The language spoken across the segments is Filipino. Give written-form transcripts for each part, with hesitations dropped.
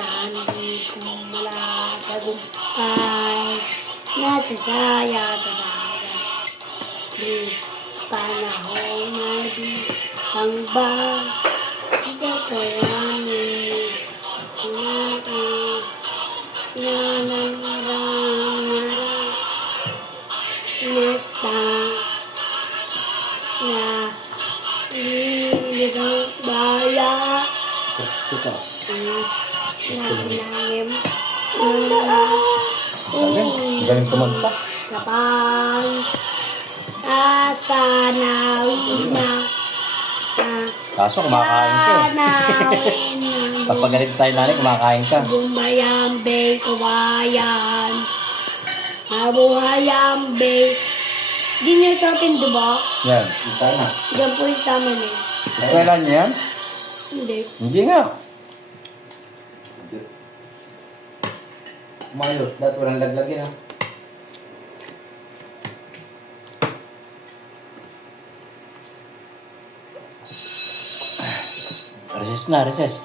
Tahanin kong mula tagumpay. Nasasaya sa saya. Di panahon ay di ang ba. Ito kayanin. Nesta na lilitang bala. Ito. Nangim. Galing kumanta. Kapag asanawi na. Kaso kumakain ka eh. Sanawin na. Kapag galit tayo nanay, kumakain ka. Bumbayang bay kawayan. Mabuhayang bay. Di niyo sa atin, diba? Yan. Ito na. Diyan po yung tama na yun. Kailan niya yan? Hindi. Hindi nga. Mayos. Dahil walang laglagin ha. Recess na, recess.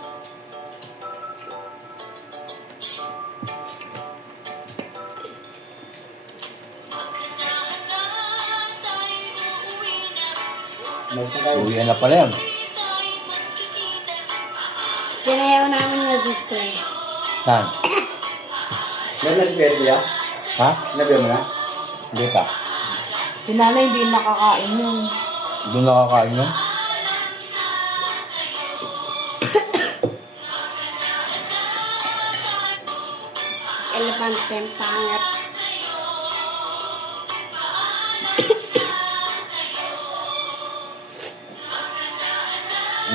Uwian na pala yan. Sinayaw namin na display. Saan? Meron na si Perbia? Ha? Nabiyan mo na? Hindi pa. Si nanay hindi nakakain yun. Doon nakakain yun. Elephant and pangat.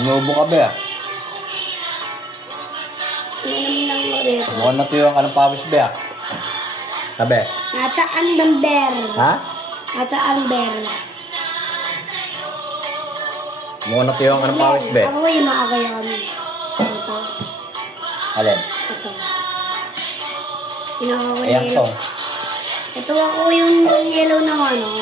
Inuubo ka ba ya? Inom lang mo rito. Mukhang natuyuan ka ng pawis ba ya? Sabi? Nasaan ng bear? Ha? Nasaan bear? Mukhang natuyuan ka ng pawis ba? Ako yung makakayaw kami. Ito. Alin? Ito. Pinaka ko Ayan to. Ito ako yung yellow na ano.